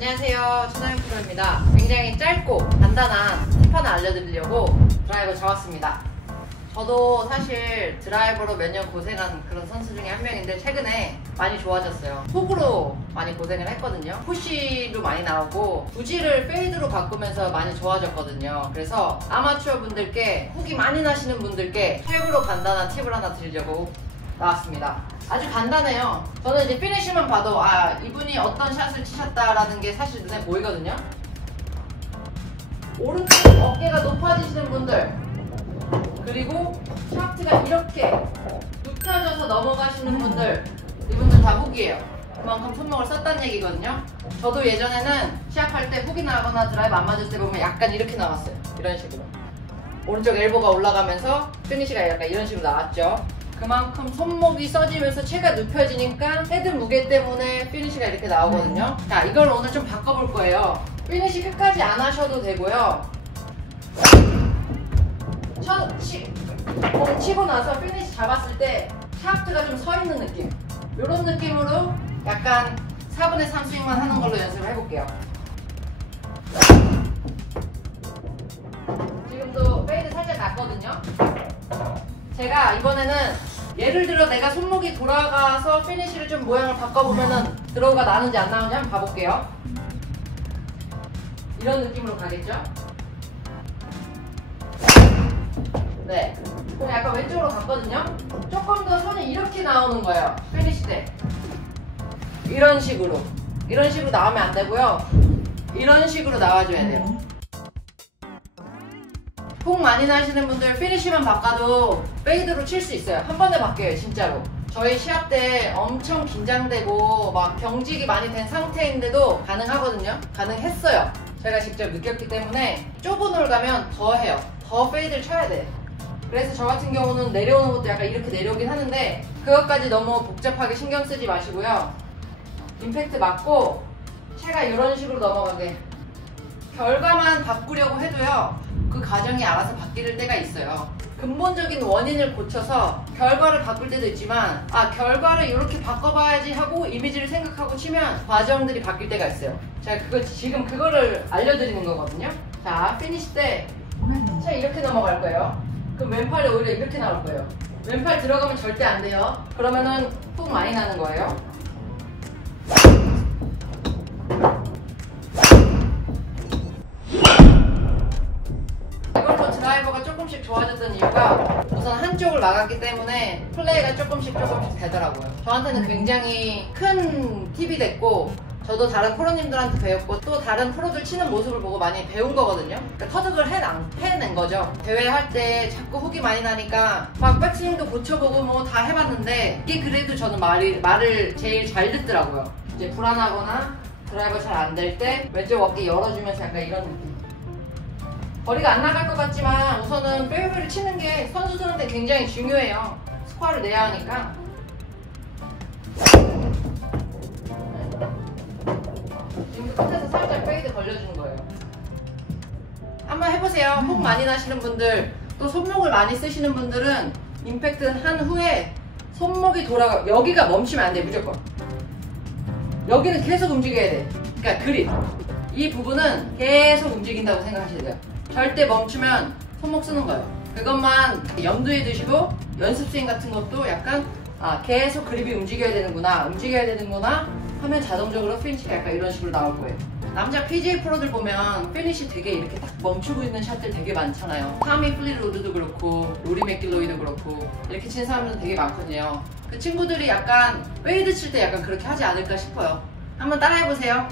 안녕하세요, 천하영 프로입니다. 굉장히 짧고 간단한 팁 하나 알려드리려고 드라이버 잡았습니다. 저도 사실 드라이버로 몇 년 고생한 그런 선수 중에 한 명인데 최근에 많이 좋아졌어요. 훅으로 많이 고생을 했거든요. 푸시도 많이 나오고 부지를 페이드로 바꾸면서 많이 좋아졌거든요. 그래서 아마추어 분들께 훅이 많이 나시는 분들께 최고로 간단한 팁을 하나 드리려고 나왔습니다. 아주 간단해요. 저는 이제 피니쉬만 봐도 이분이 어떤 샷을 치셨다라는 게 사실 눈에 보이거든요. 오른쪽 어깨가 높아지시는 분들, 그리고 샤프트가 이렇게 눕혀져서 넘어가시는 분들, 이분들 다 훅이에요. 그만큼 손목을 썼다는 얘기거든요. 저도 예전에는 시합할 때 훅이 나거나 드라이브 안 맞을 때 보면 약간 이렇게 나왔어요. 이런 식으로 오른쪽 엘보가 올라가면서 피니쉬가 약간 이런 식으로 나왔죠. 그만큼 손목이 써지면서 체가 눕혀지니까 헤드 무게 때문에 피니쉬가 이렇게 나오거든요. 자, 이걸 오늘 좀 바꿔볼 거예요. 피니쉬 끝까지 안 하셔도 되고요. 공 치고 나서 피니쉬 잡았을 때 샤프트가 좀 서 있는 느낌, 이런 느낌으로 약간 4분의 3 스윙만 하는 걸로 연습을 해볼게요. 지금도 페이드 살짝 났거든요. 제가 이번에는 예를 들어 내가 손목이 돌아가서 피니쉬를 좀 모양을 바꿔보면은 드로우가 나는지 안 나는지 한번 봐볼게요. 이런 느낌으로 가겠죠? 네. 그럼 약간 왼쪽으로 갔거든요? 조금 더 손이 이렇게 나오는 거예요. 피니쉬 때. 이런 식으로 나오면 안 되고요. 이런 식으로 나와줘야 돼요. 훅 많이 나시는 분들 피니쉬만 바꿔도 페이드로 칠 수 있어요. 한 번에 바뀌어요, 진짜로. 저희 시합 때 엄청 긴장되고 막 경직이 많이 된 상태인데도 가능하거든요. 가능했어요. 제가 직접 느꼈기 때문에 좁은 홀 가면 더 해요. 더 페이드를 쳐야 돼. 그래서 저 같은 경우는 내려오는 것도 약간 이렇게 내려오긴 하는데 그것까지 너무 복잡하게 신경 쓰지 마시고요. 임팩트 맞고 체가 이런 식으로 넘어가게. 결과만 바꾸려고 해도요, 그 과정이 알아서 바뀔 때가 있어요. 근본적인 원인을 고쳐서 결과를 바꿀 때도 있지만 결과를 이렇게 바꿔봐야지 하고 이미지를 생각하고 치면 과정들이 바뀔 때가 있어요. 제가 지금 그거를 알려드리는 거거든요. 자, 피니쉬 때 차 이렇게 넘어갈 거예요. 그럼 왼팔이 오히려 이렇게 나올 거예요. 왼팔 들어가면 절대 안 돼요. 그러면은 훅 많이 나는 거예요. 이걸로 드라이버가 조금씩 좋아졌던 이유가 우선 한쪽을 막았기 때문에 플레이가 조금씩 되더라고요. 저한테는 굉장히 큰 팁이 됐고, 저도 다른 프로님들한테 배웠고 또 다른 프로들 치는 모습을 보고 많이 배운 거거든요. 그러니까 터득을 해낸 거죠. 대회할 때 자꾸 훅이 많이 나니까 막 백스윙도 고쳐보고 뭐 다 해봤는데 이게 그래도 저는 말을 제일 잘 듣더라고요. 이제 불안하거나 드라이버 잘 안 될 때 왼쪽 어깨 열어주면서 약간 이런 느낌. 거리가 안 나갈 것 같지만 우선은 페어웨이를 치는 게 선수들한테 굉장히 중요해요. 스코어를 내야 하니까. 지금 끝에서 살짝 페이드 걸려주는 거예요. 한번 해보세요. 훅 많이 나시는 분들, 또 손목을 많이 쓰시는 분들은 임팩트 한 후에 손목이 여기가 멈추면 안 돼, 무조건. 여기는 계속 움직여야 돼. 그러니까 그립, 이 부분은 계속 움직인다고 생각하셔야 돼요. 절대 멈추면 손목 쓰는 거예요. 그것만 염두에 두시고 연습 스윙 같은 것도 약간 계속 그립이 움직여야 되는구나 하면 자동적으로 피니쉬가 약간 이런 식으로 나올 거예요. 남자 PGA 프로들 보면 피니쉬 되게 이렇게 딱 멈추고 있는 샷들 되게 많잖아요. 타미 플리로드도 그렇고 로리 맥길로이도 그렇고 이렇게 치는 사람들도 되게 많거든요. 그 친구들이 약간 페이드 칠 때 약간 그렇게 하지 않을까 싶어요. 한번 따라해보세요.